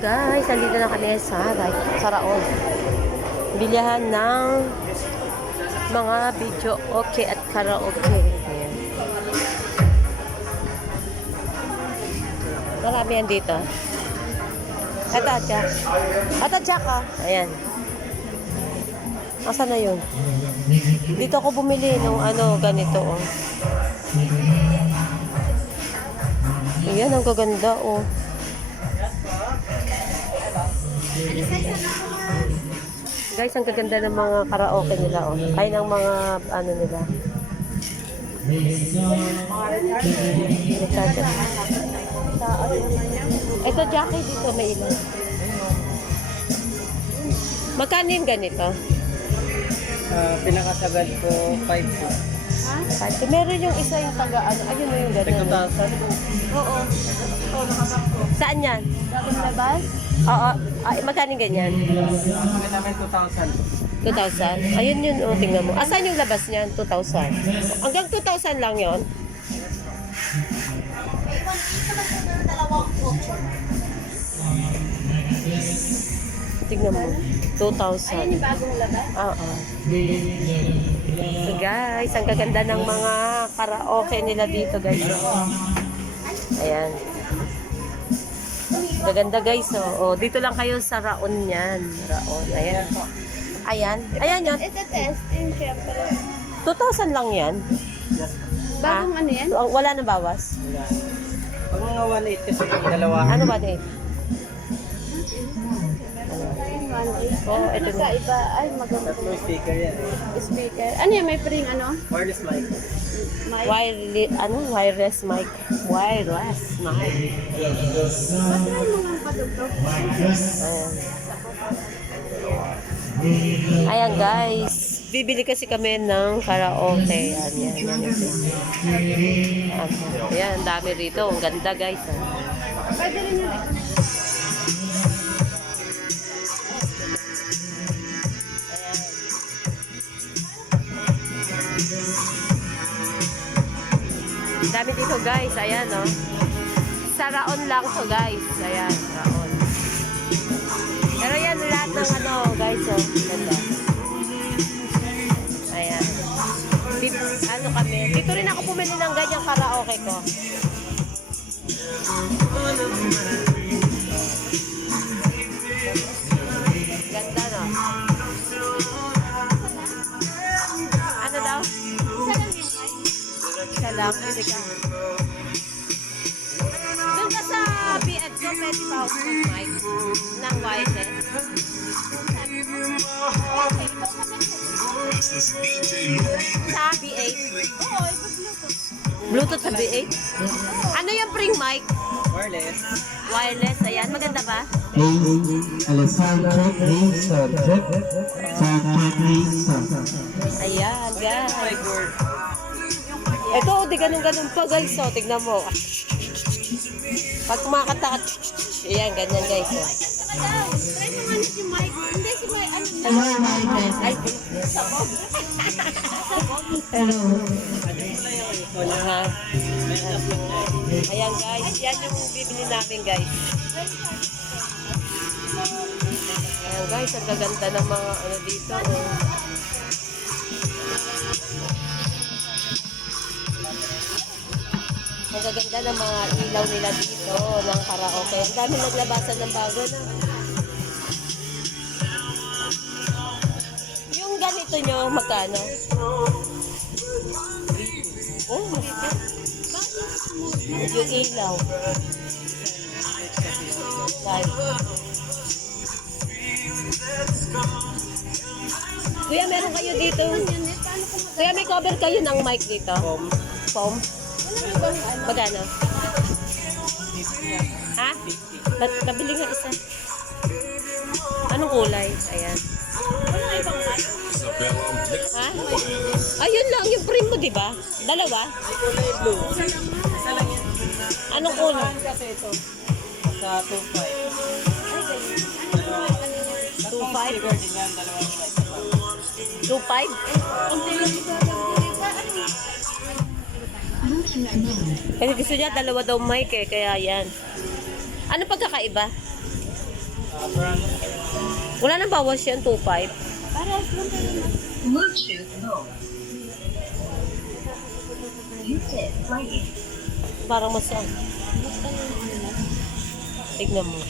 guys, nandito na kami sa right, sa Raon. Bilihan ng mga video okay at karaoke. Ayan. Marami yan dito. Ito, Jack. Ito, Jack, ah. Ayan. Asa na yun? Dito ako bumili ng ano, ganito, oh. Ayan, ang gaganda, oh. Guys, ang gaganda ng mga karaoke nila, oh. Ay, ng mga, ano nila. Ito, Jackie, dito may ilan. Magkano yung ganito? Ah, pinakasagad ko 5 po. Pati, meron yung isa yung taga, ano, ayun mo yung ganun. 2,000. Oo. Saan yan? Dating labas? Oo. Ay, magkano ganyan? Sabi namin 2,000. 2,000? Ayun yun, oh, tingnan mo. Asan yung labas niyan? 2,000. Hanggang 2,000 lang yon. Tingnan mo. 2,000. Ayun yung bagong labas? Oo. So guys, ang gaganda ng mga karaoke nila dito guys. Ayan. Gaganda guys, oh. oh. Dito lang kayo sa Raon yan. Raon. Ayan. Ayan. Ayan yun. Ito testing, syempre. 2,000 lang yan. Bagong ano yan? Wala na bawas. Pag mga 1.8 kasi yung dalawa. Ano ba din? Oh, ito Ito sa iba, ay maganda Tatlong speaker yan. speaker. Ano yan, may pring ano? Wireless mic. Mic? Wireless, ano? Wireless mic. Wireless mic. Patry mo nga padugtog. Ayan. Ayan guys. Bibili kasi kami ng karaoke. Yan, yan, yan. Yan, yan ang dami rito. Ang ganda guys. ah. Pwede rin yun. Dito guys. Ayan oh. Sa Raon lang to guys. Ayan, Raon. Pero yan lahat ng ano guys oh. Ganda. Ayan. Dito, ano kami. Dito rin ako pumili ng ganyang karaoke ko. Lang, pwede ka. Doon ka sa BF ko, pwede pa ako mag-mic ng wireless. Sa B8? Oo, ipag-bluetooth. Bluetooth sa B8? Ano yung pring mic? Wireless. Wireless, ayan. Maganda ba? Alessandro Nisa, Trip, Soundtrack Nisa. Ayan, guys. Ito, di ganun-ganun pa guys. So, tignan mo. Pag kumakanta ka, ayan, ganyan guys. Oh. Hello, Martes. Ay, Hello. Aha. Ayan guys, yan yung bibili namin guys. Ayan guys, ang gaganda ng mga ano dito. Oh. Ang gaganda ng mga ilaw nila dito ng karaoke. Ang dami naglabasan ng bago na. Yung ganito nyo, magkano? Oh. Yung ilaw. Five. Kuya, meron kayo dito. Kuya, may cover kayo ng mic dito. Home. Foam. Magkano? Ha? Ba't nabili nga isa? Anong kulay? Ayan. Ha? Ayun lang, yung frame mo, di ba? Dalawa? Anong kulay? Sa 2.5. 2.5? Speaker din yan. Dalawang mic. 2.5? Kasi gusto niya dalawa daw mic eh, kaya yan. Ano pagkakaiba? Ah. Wala nang bawas yan, 2.5. Para lang tayo na. Bluetooth mode. Muted playing. Parang mas ano. Tignan mo.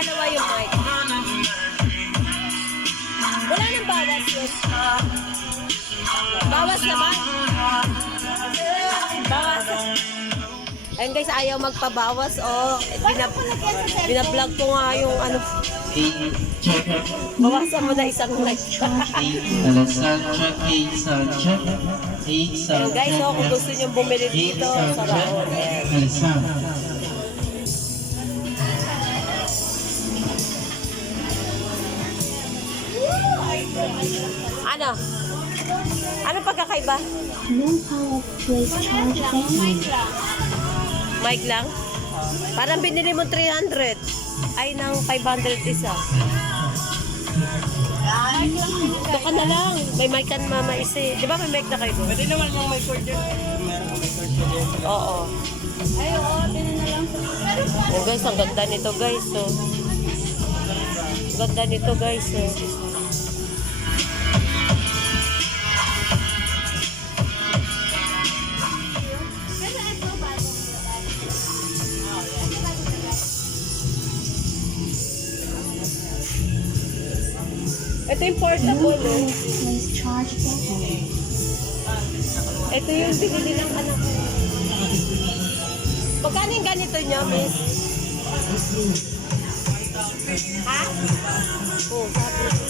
Dalawa yung mic. Wala nang bawas yun. Bawas naman. Bawas. Ayun guys, ayaw magpabawas. Oh, binab binablog ko nga yung ano. Bawasan mo na isang like. Ayun guys, oh, kung gusto nyo bumili Eight, dito sound sa check. Raon. Ayan. Ano? Ano pagkakaiba? Low power place charge Mic lang. Mic lang? Parang binili mo 300. Ay, ng 500 isa. Ito ka na lang. May mic ka na mama isa eh. Di ba may mic na kayo doon? Pwede naman mong may cord dyan. Meron kang may cord dyan. Oo. Ay, oo, tinan na lang. Oh guys, ang ganda nito guys. Oh. Ang ganda nito guys. Oh. Ito yung portable. Oh. Ito yung binili ng anak ko. Magkano yung ganito niya, miss? Ha? Oo, sabi.